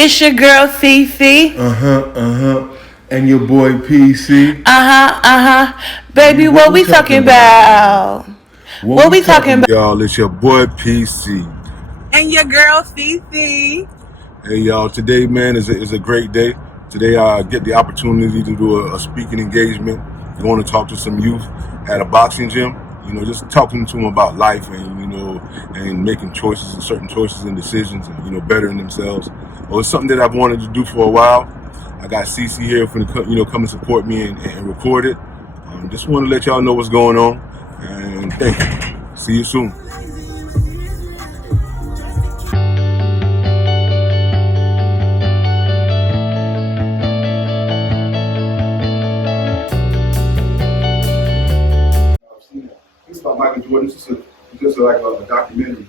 It's your girl Fifi. And your boy PC. Baby, What what we we talking talking about? about? What What we we talking talking about? about? Y'all, it's your boy PC. And your girl Fifi. Hey y'all, today man is a great day. Today I get the opportunity to do a speaking engagement, going to talk to some youth at a boxing gym. Just talking to them about life and making choices and certain choices and decisions and bettering themselves. Well, it's something that I've wanted to do for a while. I got CC here for the come and support me and record it. Just want to let y'all know what's going on, and thank you. See you soon. It's about Michael Jordan. It's just like a documentary.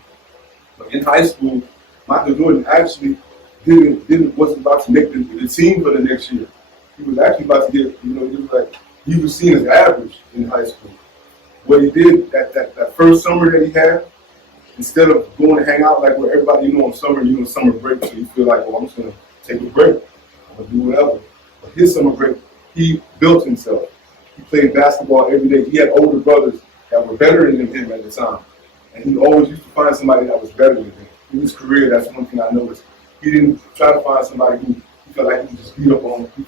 But in high school, Michael Jordan actually wasn't about to make the team for the next year. He was actually about to get, he was seen as average in high school. What he did that first summer that he had, instead of going to hang out like where everybody on summer, summer break, so you feel like, well, I'm just gonna take a break. I'm gonna do whatever. But his summer break, he built himself. He played basketball every day. He had older brothers that were better than him at the time. And he always used to find somebody that was better than him. In his career, that's one thing I noticed. He didn't try to find somebody who he felt like he could just beat up on. He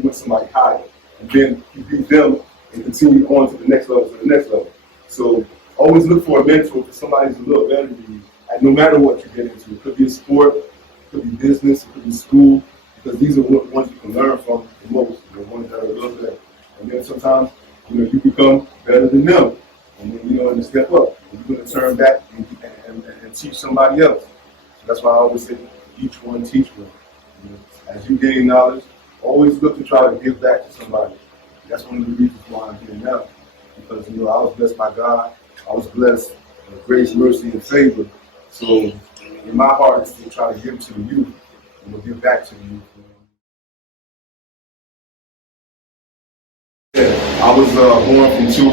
went somebody higher. And then he beat them and continued on to the next level. So always look for a mentor, for somebody who's a little better than you. And no matter what you get into, it could be a sport, it could be business, it could be school, because these are the ones you can learn from the most, the ones that are a little better. And then sometimes, you become better than them. And then, and you step up. And you're going to turn back and teach somebody else. So that's why I always say, each one teach one. As you gain knowledge, always look to try to give back to somebody. That's one of the reasons why I'm here now. Because, I was blessed by God. I was blessed with grace, mercy, and favor. So in my heart is to try to give to the youth and give back to the youth. I was born from two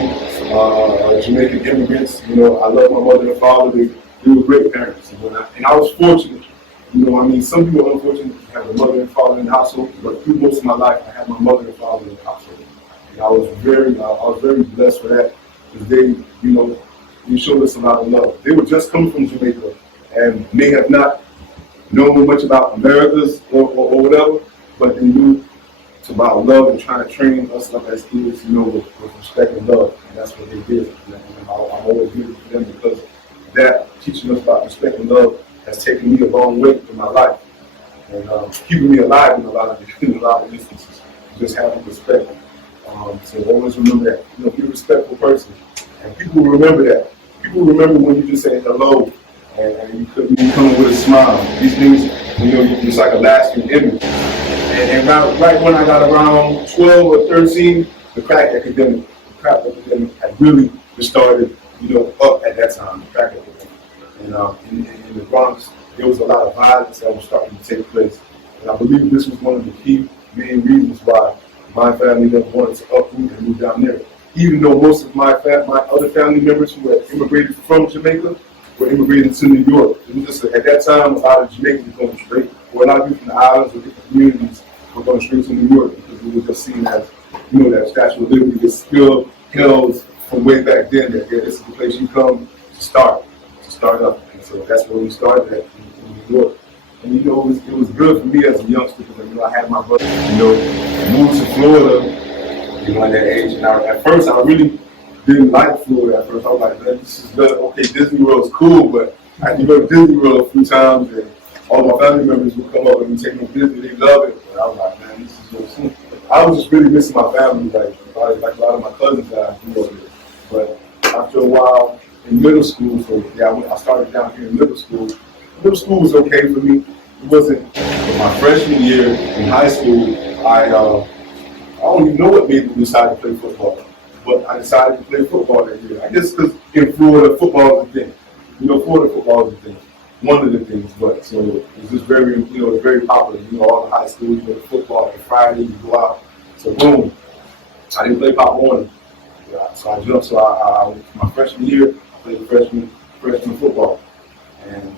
Jamaican immigrants. I love my mother and father. They were great parents. And I was fortunate. Some people are unfortunate to have a mother and father in the household, but through most of my life, I had my mother and father in the household. And I was very blessed for that, because they showed us a lot of love. They were just coming from Jamaica and may have not known much about Americas or whatever, but they knew it's about love and trying to train us up as kids, with respect and love. And that's what they did. And I'm always grateful for them, because that teaching us about respect and love has taken me a long way in my life, and keeping me alive in a lot of instances. Just having respect. So always remember that. Be a respectful person, and people will remember that. People remember when you just say hello, and you come with a smile. These things, it's like a lasting image. And right when I got around 12 or 13, the crack epidemic had really just started, up at that time. The crack epidemic. And in the Bronx, there was a lot of violence that was starting to take place. And I believe this was one of the key main reasons why my family never wanted to uproot and move down there. Even though most of my other family members who had immigrated from Jamaica were immigrating to New York. It was just at that time, a lot of Jamaicans were going straight, or a lot of people from the islands or different communities were going straight to New York, because it was just seen as, that Statue of Liberty is still held from way back then, that this is the place you come to start up. And so that's where we started at in New York. And it was good for me as a youngster, because I had my brother, moved to Florida, at that age. And at first I really didn't like Florida at first. I was like, man, this is good. Okay, Disney World's cool, but I had to go to Disney World a few times, and all my family members would come up and take me to Disney. They love it. But I was like, man, this is so cool. I was just really missing my family, like a lot of my cousins that I grew up with. But after a while, in middle school, I started down here in middle school. Middle school was okay for me. It wasn't. But my freshman year in high school, I don't even know what made me decide to play football. But I decided to play football that year. I guess because in Florida, football is a thing. Florida football is a thing. One of the things, but so it was just very, very popular. All the high schools, football on Friday, you go out. So boom, I didn't play Pop Warner. So I jumped. So my freshman year, I played freshman football, and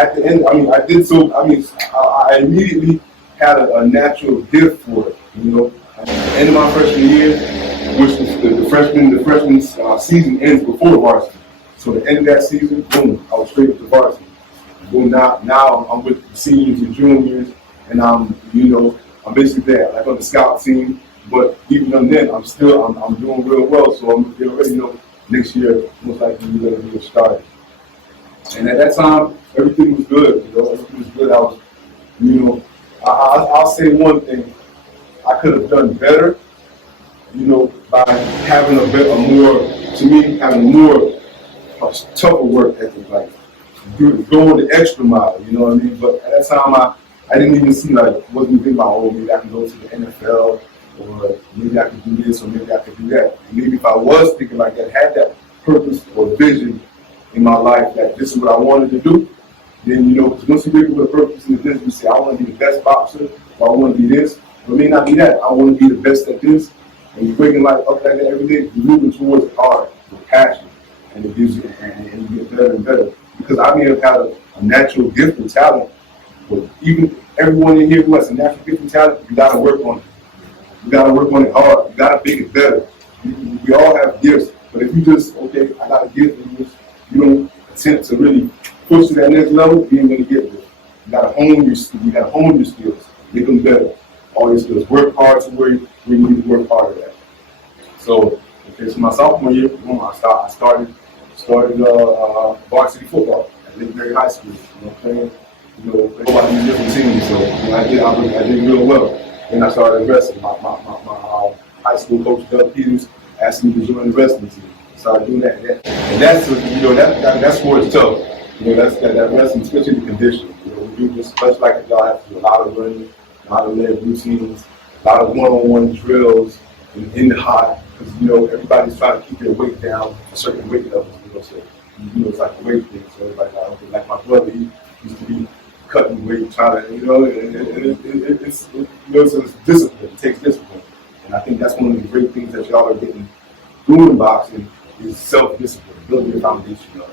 at the end, I mean, I did so. I mean, I immediately had a natural gift for it. You know, at the end of my freshman year, which was the freshman season ends before the varsity. So the end of that season, boom, I was straight to the varsity. Boom, now I'm with the seniors and juniors, and I'm basically there, like on the scout team. But even then, I'm doing real well. So I'm already know next year most likely we're gonna be a starter. And at that time, everything was good. You know, everything was good. I was, I'll say one thing. I could have done better, by having having more tougher work ethic, like going the extra mile. You know what I mean? But at that time, I didn't even see wasn't thinking about, oh, maybe I can go to the NFL, or maybe I could do this, or maybe I could do that. And maybe if I was thinking like that, had that purpose or vision in my life that this is what I wanted to do, then because once you wake up with a purpose in the business, you say, I want to be the best boxer, or I want to be this, or it may not be that. I want to be the best at this. And you're waking up like that every day, you're moving towards it hard, with passion, and it gives you, and you get better and better. Because I may have had a natural gift and talent, but even everyone in here who has a natural gift and talent, you got to work on it. You got to work on it hard. You got to make it better. We all have gifts, but if you just, okay, I got a gift, and you don't attempt to really push to that next level, you ain't gonna get there. You gotta hone your skills, make them better. All your skills. Work hard to where you need to work harder at. So, okay, so my sophomore year, I started varsity football at Lake High School. Playing about these different teams. So I did real well. Then I started wrestling. My high school coach, Doug Peters, asked me to join the wrestling team. Started doing that. And that sport is tough. That wrestling, especially the conditioning. We do just much like y'all have to do a lot of running, a lot of leg routines, a lot of one-on-one drills in the hot, because everybody's trying to keep their weight down a certain weight level. So it's like a weight thing. So like my brother, he used to be cutting weight, trying to, so it's discipline. It takes discipline, and I think that's one of the great things that y'all are getting doing boxing is self-discipline, building your foundation up.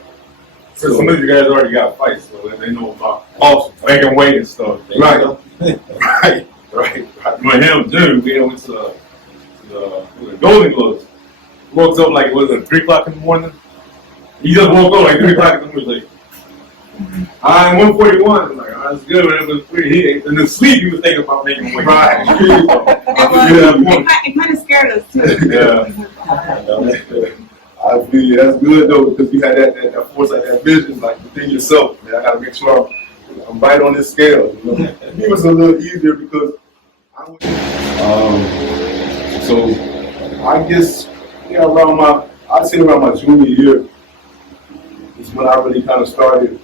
So some of you guys already got fights, so they know about making weight and stuff. Right. With him, dude, we went to the Golden Gloves. Woke up like, was it 3 o'clock in the morning? He just woke up like 3 o'clock in the morning. Like, I'm 141. I'm like, that's good. When it was 3, he in the sleep, he was thinking about making weight. Right. It kind of scared us too. Yeah. I feel that's good though, because you had that foresight, that vision, like within yourself. Man, I got to make sure I'm right on this scale. It was a little easier because I was. So I guess I'd say around my junior year is when I really kind of started.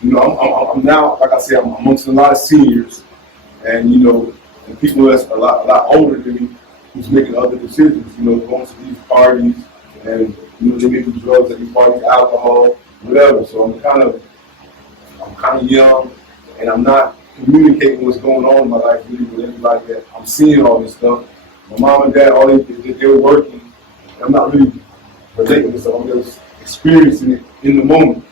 I'm now, like I said, I'm amongst a lot of seniors, and and people that's a lot older than me who's making other decisions. Going to these parties. And they make the drugs at these parties, alcohol, whatever. So I'm kind of young, and I'm not communicating what's going on in my life really with anybody. That I'm seeing all this stuff. My mom and dad, all they were working. And I'm not really relating to stuff. I'm just experiencing it in the moment.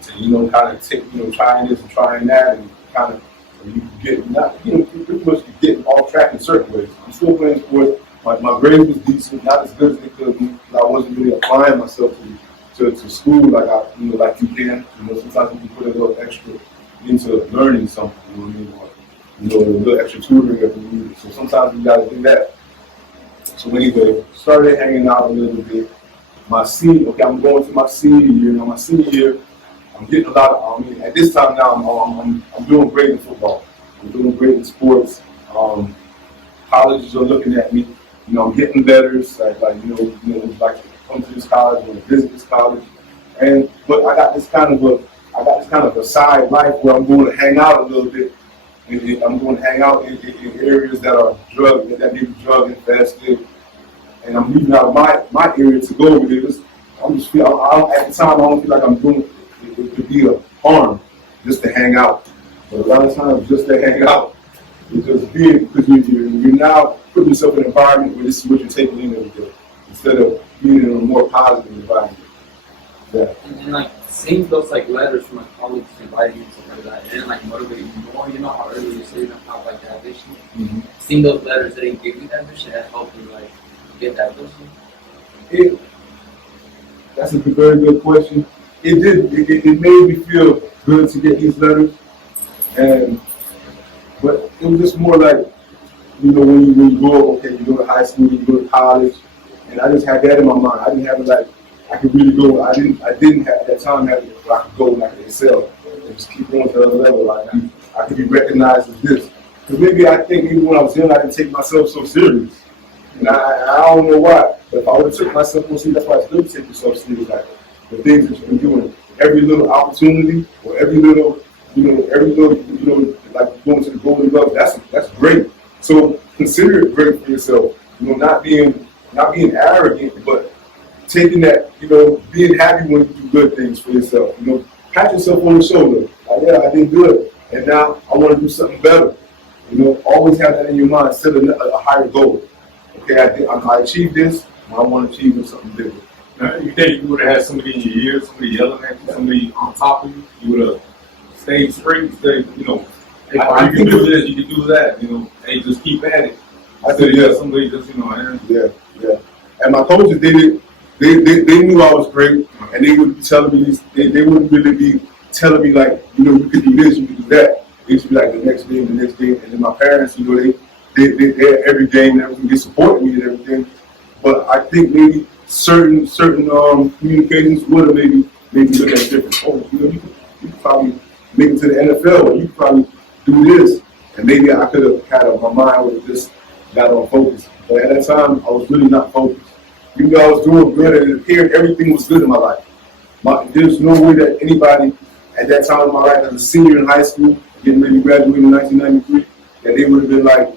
To kind of take trying this and trying that, and kind of you get pretty much getting off track in certain ways. I'm still playing sports. My grades was decent, not as good as they could be. I wasn't really applying myself to school like like you can. Sometimes you can put a little extra into learning something. A little extra tutoring if you need it. So sometimes you got to do that. So anyway, started hanging out a little bit. I'm going to my senior year. Now my senior year, I'm getting a lot of. At this time now, I'm doing great in football. I'm doing great in sports. Colleges are looking at me. I'm getting better, like come to this college or visit this college, but I got this kind of a side life where I'm going to hang out a little bit. I'm going to hang out in areas that are that may be drug infested, and I'm leaving out of my area to go over there. At the time I don't feel like I'm doing it to be a harm, just to hang out. But a lot of times, just to hang out. Because you're now putting yourself in an environment where this is what you're taking in every day, instead of being in a more positive environment. Yeah. And like seeing those like letters from my colleagues inviting you and stuff like that, it didn't like motivate you more. You know how earlier you said you don't have like that vision. Mm-hmm. Seeing those letters didn't give you that vision, it helped you like get that vision. That's a very good question. It did. It made me feel good to get these letters, but it was just more like, you know, when you grow up, okay, you go to high school, you go to college, and I just had that in my mind. I didn't have it like I could really go. I didn't have at that time have it where I could go and I could excel and just keep going to another level. Like I could be recognized as this. Because maybe I think even when I was young, I didn't take myself so serious. And I don't know why, but if I would have took myself so serious, that's why it's good to take yourself serious. Like the things that you've been doing, every little opportunity or every little, like going to the Golden Glove, that's great. So consider it great for yourself. You know, not being arrogant, but taking that, you know, being happy when you do good things for yourself. You know, pat yourself on the shoulder. Like, yeah, I did good, and now I want to do something better. You know, always have that in your mind. Set a higher goal. Okay, I achieved this. Now I want to achieve something different. Now, you think you would have had somebody in your ear, somebody yelling at you, somebody on top of you, you would have stayed straight, you know, you can do this, you can do that, you know, and just keep at it. I think somebody just, you know, yeah. And my coaches did it. They knew I was great, and they would be telling me these. They wouldn't really be telling me like, you know, you could do this, you could do that. They used to be like the next game, and then my parents, you know, they every game and everything, they supported me and everything. But I think maybe certain communications would have maybe looked at different. Oh, you know, you could probably make it to the NFL, or you could probably do this, and maybe I could have had my mind would have just got on focus. But at that time, I was really not focused. Even though I was doing good and it appeared everything was good in my life. There's no way that anybody at that time in my life, as a senior in high school, getting ready to graduate in 1993, that they would have been like,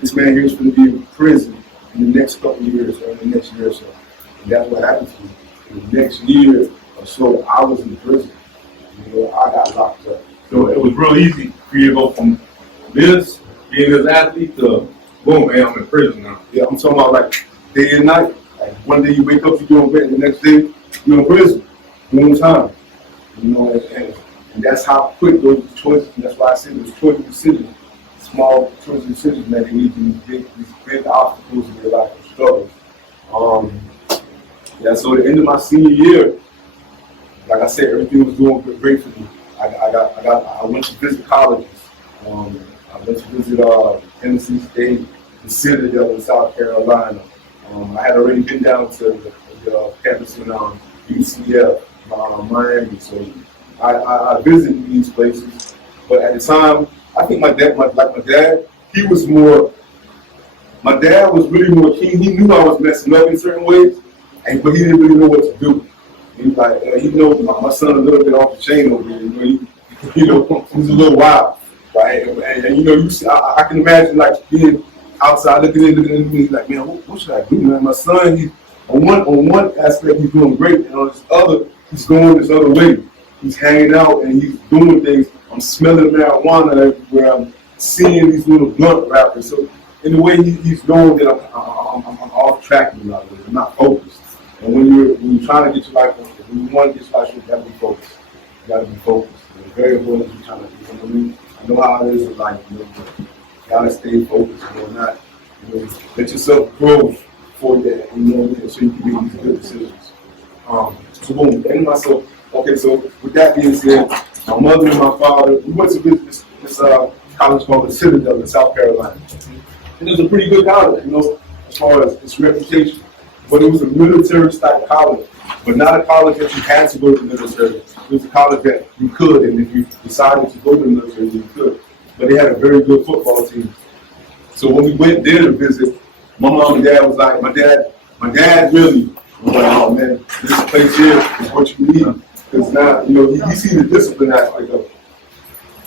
this man here is going to be in prison in the next couple of years or in the next year or so. And that's what happened to me. In the next year or so, I was in prison. You know, I got locked up. so it was real easy for you to go from this, being this athlete, to boom, man, I'm in prison now. Yeah, I'm talking about like day and night. Like one day you wake up, you're doing great, and the next day you're in prison, doing time. You know, and that's how quick those choices. And that's why I said those choice decisions, small choice decisions, that they need these big obstacles in their life and struggles. Yeah. So at the end of my senior year, like I said, everything was doing great for me. I went to visit colleges. I went to visit Tennessee State, the Citadel in South Carolina. I had already been down to the campus in UCF, Miami, so I visited these places. But at the time, I think my dad, he was more. My dad was really more keen. He knew I was messing up in certain ways, but he didn't really know what to do. He was like, he knows my son a little bit off the chain over here. He's a little wild, right? And you know, I can imagine like being outside looking in, he's like, man, what should I do, man? My son, he's on one aspect he's doing great, and on this other, he's going this other way. He's hanging out and he's doing things. I'm smelling marijuana everywhere. I'm seeing these little blunt rappers. So in the way he's going, that I'm off track a lot. I'm not focused. And when you're trying to get your life, when you want to get your life, you gotta be focused. You gotta be focused. It's very important that you're trying to do something. I know how it is in life. You gotta stay focused. Not let yourself grow for that. So you can make these good decisions. So boom, and myself. Okay, so with that being said, my mother and my father, we went to visit this college called the Citadel in South Carolina. And it was a pretty good college, as far as its reputation. But it was a military-style college, but not a college that you had to go to the military. It was a college that you could, and if you decided to go to the military, you could. But they had a very good football team. So when we went there to visit, my mom and dad was like, my dad really was like, oh man, this place here is what you need. Because now, he sees the discipline aspect of it.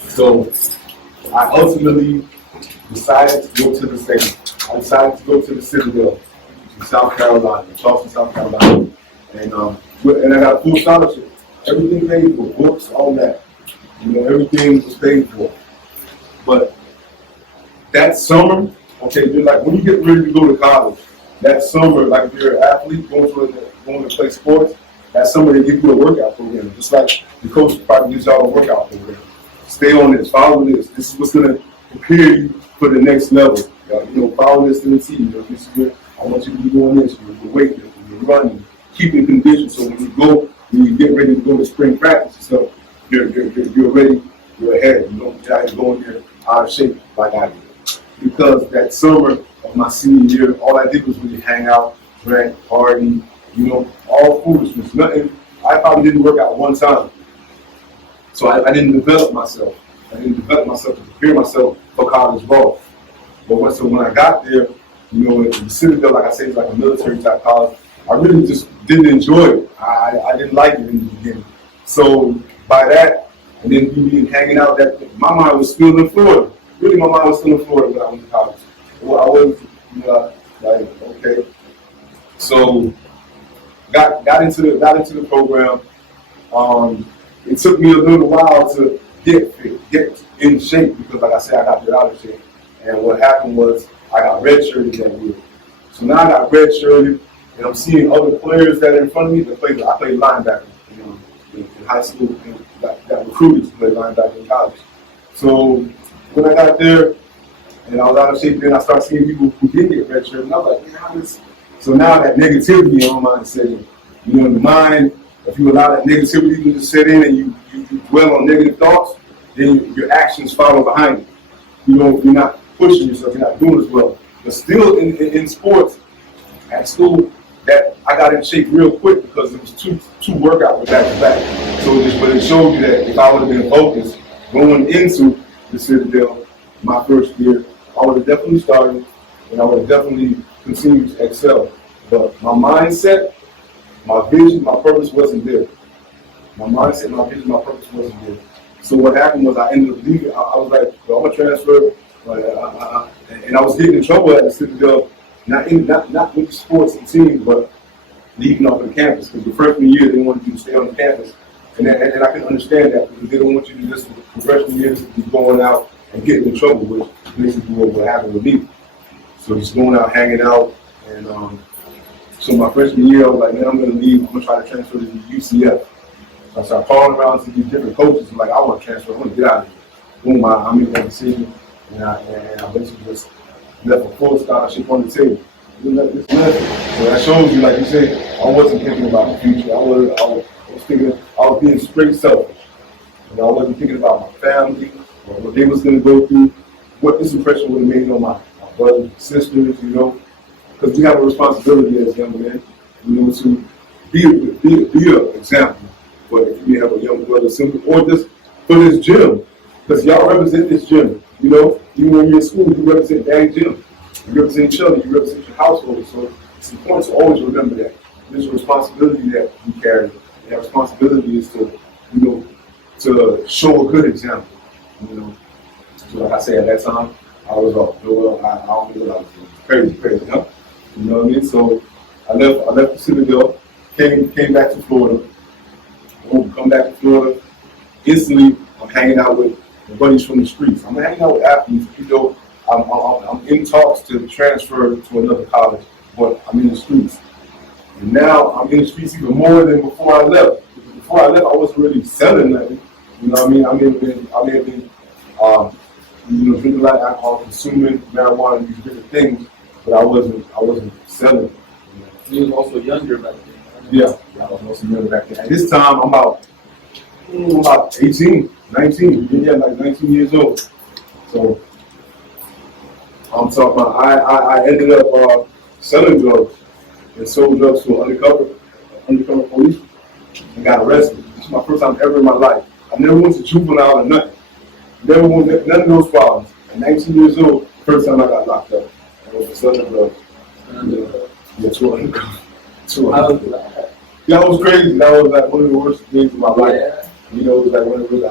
So I ultimately decided to go to the state. I decided to go to the Citadel in South Carolina, Charleston, South Carolina. And I got a full scholarship. Everything paid for, books, all that. Everything was paid for. But that summer, okay, like when you get ready to go to college, that summer, like if you're an athlete going to play sports, that summer they give you a workout program, just like the coach probably gives y'all a workout program. Stay on this, follow this. This is what's gonna prepare you for the next level. Follow this to the T. This is where I want you to be doing this. You're weightlifting, you're running, keeping condition. So when you get ready to go to spring practice and stuff, you're ready, you're ahead. You don't try to go in there out of shape like I did. Because that summer of my senior year, all I did was really hang out, drink, party, all foolishness. Nothing. I probably didn't work out one time. So I didn't develop myself. I didn't develop myself to prepare myself for college ball. But when I got there, in Citadel, like I said, it's like a military type college. I really just didn't enjoy it. I didn't like it in the beginning. So by that, and then me hanging out, that my mind was still in Florida. Really, my mind was still in Florida when I went to college. Well, I was like, okay. So got into the program. It took me a little while to get fit, get in shape, because like I said, I got out of shape. And what happened was I got redshirted that year. So now I got redshirted, and I'm seeing other players that are in front of me. I played linebacker, in high school, and got recruited to play linebacker in college. So when I got there, and I was out of shape, then I started seeing people who did get redshirted, and I was like, man, so now that negativity in my mind set in. In the mind, if you allow that negativity to just set in and you dwell on negative thoughts, then your actions follow behind it. You're not pushing yourself, you're not doing as well. But still in sports, at school, that I got in shape real quick because it was two workouts back to back. So it showed you that if I would have been focused going into the Citadel my first year, I would have definitely started and I would have definitely continued to excel. But my mindset, my vision, my purpose wasn't there. My mindset, my vision, my purpose wasn't there. So what happened was I ended up leaving. I was like, well, I'm gonna transfer, and I was getting in trouble at the Citadel, not with the sports and teams, but leaving off the campus. Because the freshman year they wanted you to stay on the campus, and I can understand that because they don't want you to just the freshman year to be going out and getting in trouble, which basically what happened with me. So just going out, hanging out, and so my freshman year I was like, man, I'm gonna leave. I'm gonna try to transfer to UCF. I started calling around to these different coaches. I'm like, I want to transfer. I want to get out of here. Boom, I made that decision, and I basically just left a full scholarship on the table. It's nothing. So that shows you, like you said, I wasn't thinking about the future. I was thinking, I was being straight selfish. I wasn't thinking about my family or what they was going to go through, what this impression would have made on my brothers and sisters, because we have a responsibility as young men, to be an example. But if you have a young brother, simple, or just for this gym, because y'all represent this gym, even when you're in school, you represent Dang Gym, you represent each other, you represent your household. So it's important to always remember that. There's a responsibility that you carry, and that responsibility is to, to show a good example. So like I said, at that time, I was off. I don't know what I was doing. Crazy, huh? You know what I mean? So I left the Citadel, came back to Florida. Come back to Florida, instantly I'm hanging out with my buddies from the streets. I'm hanging out with athletes. I'm in talks to transfer to another college, but I'm in the streets. And now I'm in the streets even more than before I left. Because before I left, I wasn't really selling nothing. You know what I mean? I may have been drinking a lot of alcohol, consuming marijuana, these different things, but I wasn't selling. You was also younger back then. Yeah, I was also younger back then. At this time, I'm about 18, 19. Yeah, like 19 years old. So I'm talking about I ended up selling drugs and sold drugs to an undercover police and got arrested. This is my first time ever in my life. I never went to juvenile or nothing. Never went none of those problems. At 19 years old, first time I got locked up. I was for selling drugs. Yeah, 200. Yeah, it was crazy. That was like one of the worst things in my life. Yeah. It was like when it was, I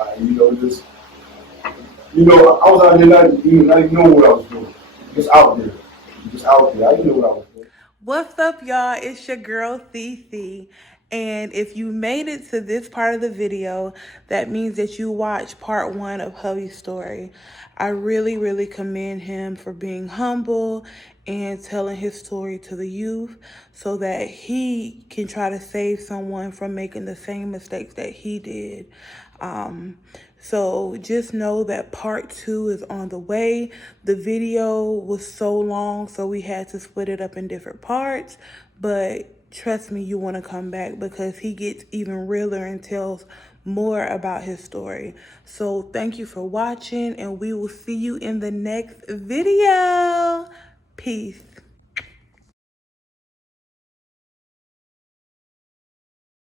was out there not even knowing what I was doing. Just out there. I didn't know what I was doing. What's up, y'all? It's your girl, Thee. And if you made it to this part of the video, that means that you watched part 1 of Hubby's story. I really, really commend him for being humble and telling his story to the youth so that he can try to save someone from making the same mistakes that he did. So just know that part 2 is on the way. The video was so long, so we had to split it up in different parts, but trust me, you want to come back because he gets even realer and tells more about his story. So thank you for watching, and we will see you in the next video. Peace.